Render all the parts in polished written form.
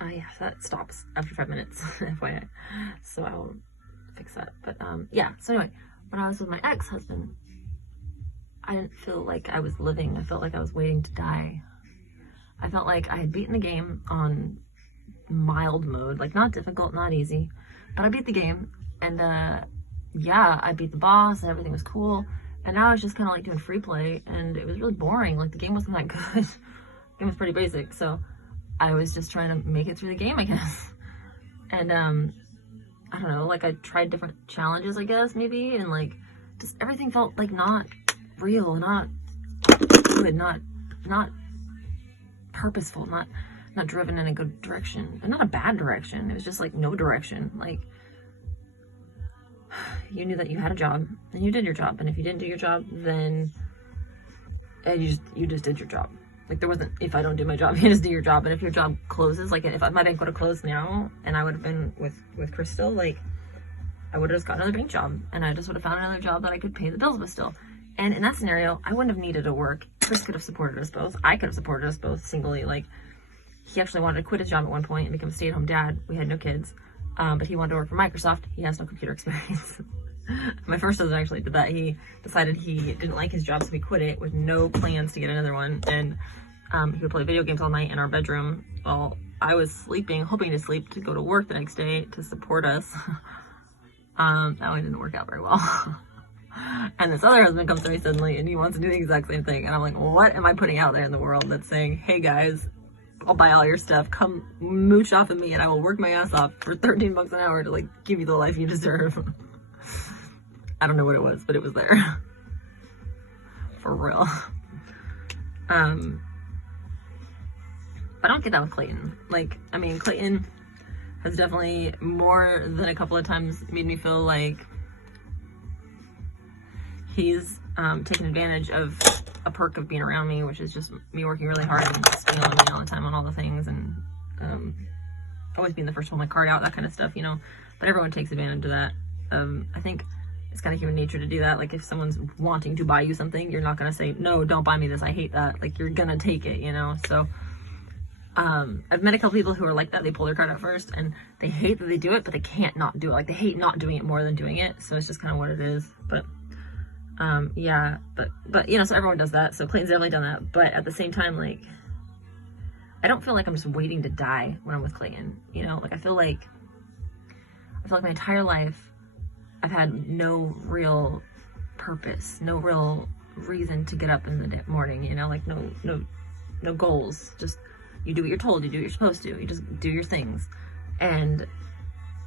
Yeah, that stops after 5 minutes, FYI. So I'll fix that. But yeah, so anyway, when I was with my ex-husband, I didn't feel like I was living. I felt like I was waiting to die. I felt like I had beaten the game on mild mode, like not difficult, not easy, but I beat the game, and yeah, I beat the boss and everything was cool, and now I was just kind of like doing free play, and it was really boring. Like the game wasn't that good. The game was pretty basic, so I was just trying to make it through the game, I guess. And I don't know, like I tried different challenges, I guess, maybe, and like just everything felt like not real, not good, not purposeful, not driven in a good direction, and not a bad direction. It was just like no direction. Like you knew that you had a job and you did your job, and if you didn't do your job, then you just did your job. Like there wasn't, if I don't do my job, you just do your job. And if your job closes, like if my bank would have closed now and I would have been with Crystal, like I would have just got another bank job, and I just would have found another job that I could pay the bills with still. And in that scenario, I wouldn't have needed to work. Chris could have supported us both. I could have supported us both singly. Like he actually wanted to quit his job at one point and become a stay-at-home dad. We had no kids, but he wanted to work for Microsoft. He has no computer experience. My first husband actually did that. He decided he didn't like his job, so he quit it with no plans to get another one. And he would play video games all night in our bedroom while I was sleeping, hoping to sleep to go to work the next day to support us. That one didn't work out very well. And this other husband comes to me suddenly and he wants to do the exact same thing. And I'm like, what am I putting out there in the world that's saying, hey guys, I'll buy all your stuff, come mooch off of me and I will work my ass off for 13 bucks an hour to like give you the life you deserve. I don't know what it was, but it was there. For real. I don't get that with Clayton. Like, I mean, Clayton has definitely more than a couple of times made me feel like he's taken advantage of a perk of being around me, which is just me working really hard and spending all the money all the time on all the things, and always being the first to hold my card out, that kind of stuff, you know. But everyone takes advantage of that. I think it's kind of human nature to do that. Like if someone's wanting to buy you something, you're not going to say, no, don't buy me this, I hate that. Like you're going to take it, you know. So I've met a couple people who are like that. They pull their card out first and they hate that they do it, but they can't not do it. Like they hate not doing it more than doing it. So it's just kind of what it is. But yeah, but you know, so everyone does that. So Clayton's definitely done that. But at the same time, like I don't feel like I'm just waiting to die when I'm with Clayton, you know. Like I feel like my entire life I've had no real purpose, no real reason to get up in the morning, you know, like no goals. Just you do what you're told, you do what you're supposed to, you just do your things. And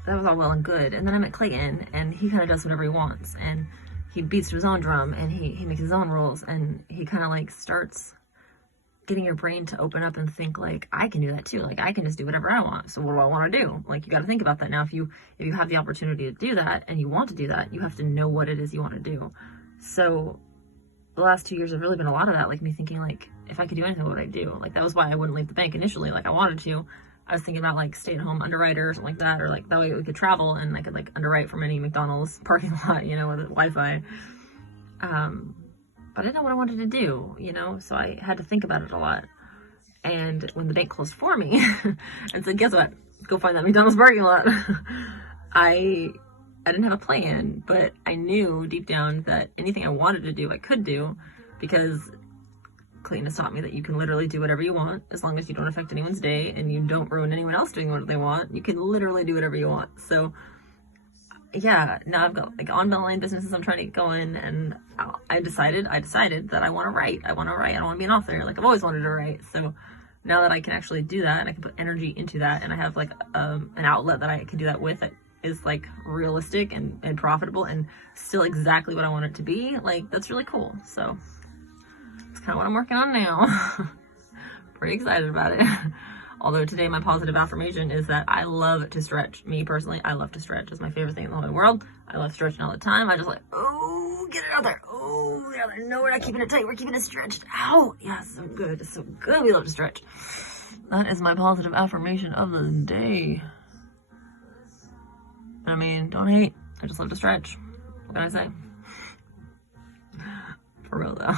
that was all well and good. And then I met Clayton and he kind of does whatever he wants, and he beats to his own drum, and he makes his own rules, and he kind of like starts getting your brain to open up and think like, I can do that too. Like I can just do whatever I want. So what do I want to do? Like you got to think about that. Now, if you have the opportunity to do that and you want to do that, you have to know what it is you want to do. So the last 2 years have really been a lot of that. Like me thinking like, if I could do anything, what would I do? Like that was why I wouldn't leave the bank initially. Like I wanted to. I was thinking about like stay-at-home underwriter or something like that, or like that way we could travel and I could like underwrite from any McDonald's parking lot, you know, with Wi-Fi. But I didn't know what I wanted to do, you know, so I had to think about it a lot. And when the bank closed for me and said, guess what? Go find that McDonald's parking lot. I didn't have a plan, but I knew deep down that anything I wanted to do, I could do, because Clayton has taught me that you can literally do whatever you want as long as you don't affect anyone's day and you don't ruin anyone else doing what they want. You can literally do whatever you want. So yeah, now I've got like online businesses I'm trying to get going, and I decided that I want to write. I don't want to be an author. Like I've always wanted to write. So now that I can actually do that and I can put energy into that, and I have like an outlet that I can do that with that is like realistic and profitable and still exactly what I want it to be, like that's really cool. So it's kind of what I'm working on now. Pretty excited about it. Although today my positive affirmation is that I love to stretch. Me personally, I love to stretch. It's my favorite thing in the whole world. I love stretching all the time. I just like, oh, get it out there. Oh, get it out there. No, we're not keeping it tight. We're keeping it stretched out. Yeah, so good. It's so good. We love to stretch. That is my positive affirmation of the day. I mean, don't hate. I just love to stretch. What can I say? For real though.